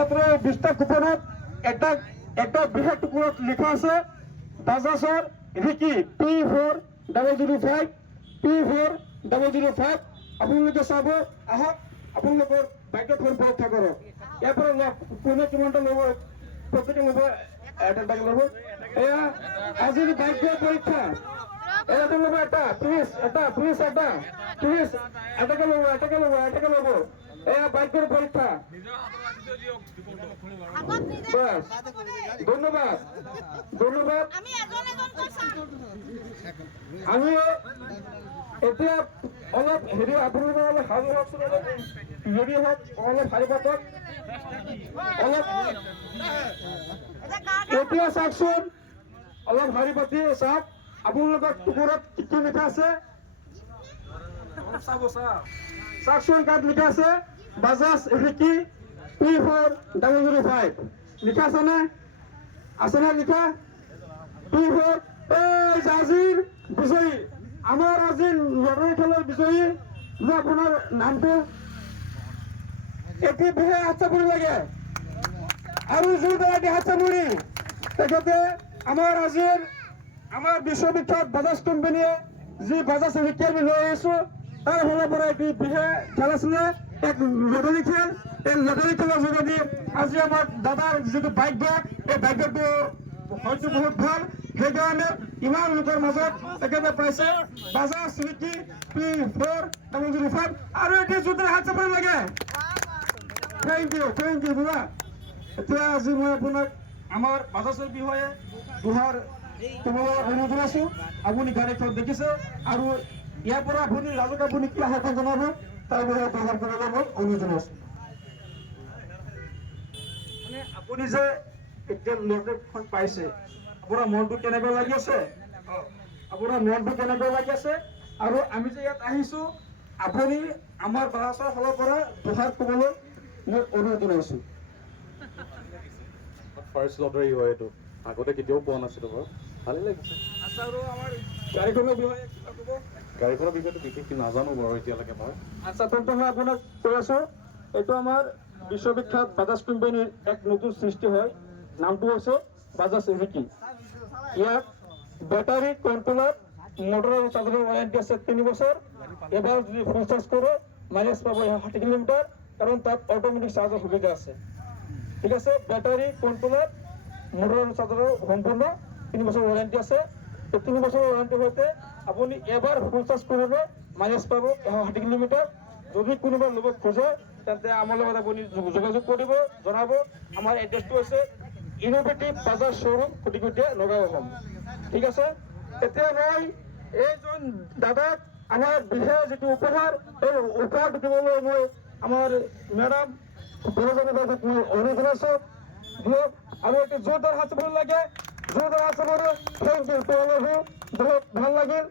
মাত্ৰ 20টা কুপনত একটা বিশেষ টুকুৰত লিখা আছে বাজাজৰ ৰিকি P4005 P4005 আপোনালোকে চাব আহক আপোনালোকৰ বাইকখন পৰীক্ষা কৰক ইয়াৰ পৰা কোনে কিমানটা ল'ব প্ৰত্যেকে ল'ব এটা ল'ব এয়া আজিৰ বাইকৰ পৰীক্ষা এটা ল'ব এটা প্লিজ এটাকে ল'ব এয়া বাইকৰ পৰীক্ষা বাস ধন্যবাদ আমি এতিয়া অলপ হেৰি আপোনালোকে অলপ সাজু হওকচোন হেৰি হওক অলপ শাৰী পাতক অলপ এতিয়া চাওকচোন অলপ শাৰী পাতি চাওক আপোনালোকৰ টুকুৰত কি লিখা আছে চাওকচোন কাত লিখা আছে বাজাজ ৰিকি P4005 লিখা আছে না লিখা P4 আজিৰ বিজয়ী আমাৰ আজিৰ লটাৰী খেলৰ বিজয়ী আপোনাৰ নামটো এটি বিহে হাতচাপৰি লাগে আৰু জোৰদাৰ হাতচাপৰি তেখেতে আমাৰ বিশ্ববিখ্যাত বাজাজ কোম্পানীয়ে যি বাজাজ ৰিকি আমি লৈ আহিছো তাৰ ফালৰ পৰা এটি বিহে খেল আছিলে এক লটাৰী খেল এই লটাৰী খেলৰ যোগেদি আজি আমাৰ দাদাৰ যিটো বাইক বেগ এই বাইক বেগটো হয়তো বহুত ভাল সেইকাৰণে ইমান লোকৰ মাজত তেখেতে পাইছে বাজাজ ৰিকি P4005 আৰু এটি জোৰদাৰ হাত চাপৰি লাগে থেংক ইউ দাদা এতিয়া আজি মই আপোনাক আমাৰ বাজাজৰ বিষয়ে দুহাৰ ক'বলৈ অনুৰোধ জনাইছোঁ আপুনি গাড়ীখন দেখিছে আৰু ইয়াৰ পৰা আপুনি ৰাজক আপুনি কি আহ্বান জনাব তাৰ বিষয়ে ব্যৱহাৰ কৰিবলৈ মই অনুৰোধ জনাইছোঁ মানে আপুনি যে এতিয়া লটাৰীখন পাইছে আপোনাৰ মনটো কেনেকৈ লাগি আছে আৰু আমি যে ইয়াত আহিছোঁ আপুনি আমাৰ বাজাজৰ ফালৰ পৰা দুহাৰ ক'বলৈ মই অনুৰোধ জনাইছোঁ ফাৰ্ষ্ট লটাৰী হয় এইটো আগতে কেতিয়াও পোৱা নাছিলোঁ বাৰু ভালেই লাগিছে আচ্ছা আৰু আমাৰ গাড়ীখনৰ বিষয়ে কিবা ক'ব গাড়ীখনৰ বিষয়েটো বিশেষ নাজানো বাৰু এতিয়ালৈকে মই আচ্ছা তেন্তে মই আপোনাক কৈ আছোঁ এইটো আমাৰ বিশ্ববিখ্যাত বাজাজ কোম্পানীৰ এক নতুন সৃষ্টি হয় নামটো হৈছে বাজাজ ৰিকি ইয়াত বেটাৰী কণ্ট্ৰলাৰ মটৰৰ চাৰ্জাৰৰ ৱাৰেণ্টি আছে 3 বছৰ এবাৰ যদি ফুল চাৰ্জ কৰে মাইলেজ পাব 60 কিলোমিটাৰ কাৰণ তাত অটোমেটিক চাৰ্জৰ সুবিধা আছে ঠিক আছে বেটাৰী কণ্ট্ৰলাৰ মটৰৰ চাৰ্জাৰৰ সম্পূৰ্ণ 3 বছৰ ৱাৰেণ্টি আছে এই 3 বছৰৰ ৱাৰেণ্টি সৈতে আপুনি এবাৰ ফুল চাৰ্জ কৰিলে মাইলেজ পাব 60 কিলোমিটাৰ যদি কোনোবা ল'ব খোজে তেন্তে আমাৰ লগত আপুনি যোগাযোগ কৰিব জনাব আমাৰ এড্ৰেছটো হৈছে ইনোভেটিভ বাজাজ শ্ব'ৰুম খুটিকুটীয়া নগাঁও অসম ঠিক আছে এতিয়া মই এইজন দাদাক আমাৰ বিশেষ যিটো উপহাৰ এই উপহাৰটো দিবলৈ মই আমাৰ মেডাম বৰজনী বাইদেউক মই অনুৰোধ জনাইছোঁ দিয়ক আৰু এটি জোৰদাৰ হাত চাপৰি লাগে থেংক ইউ বহুত ভাল লাগিল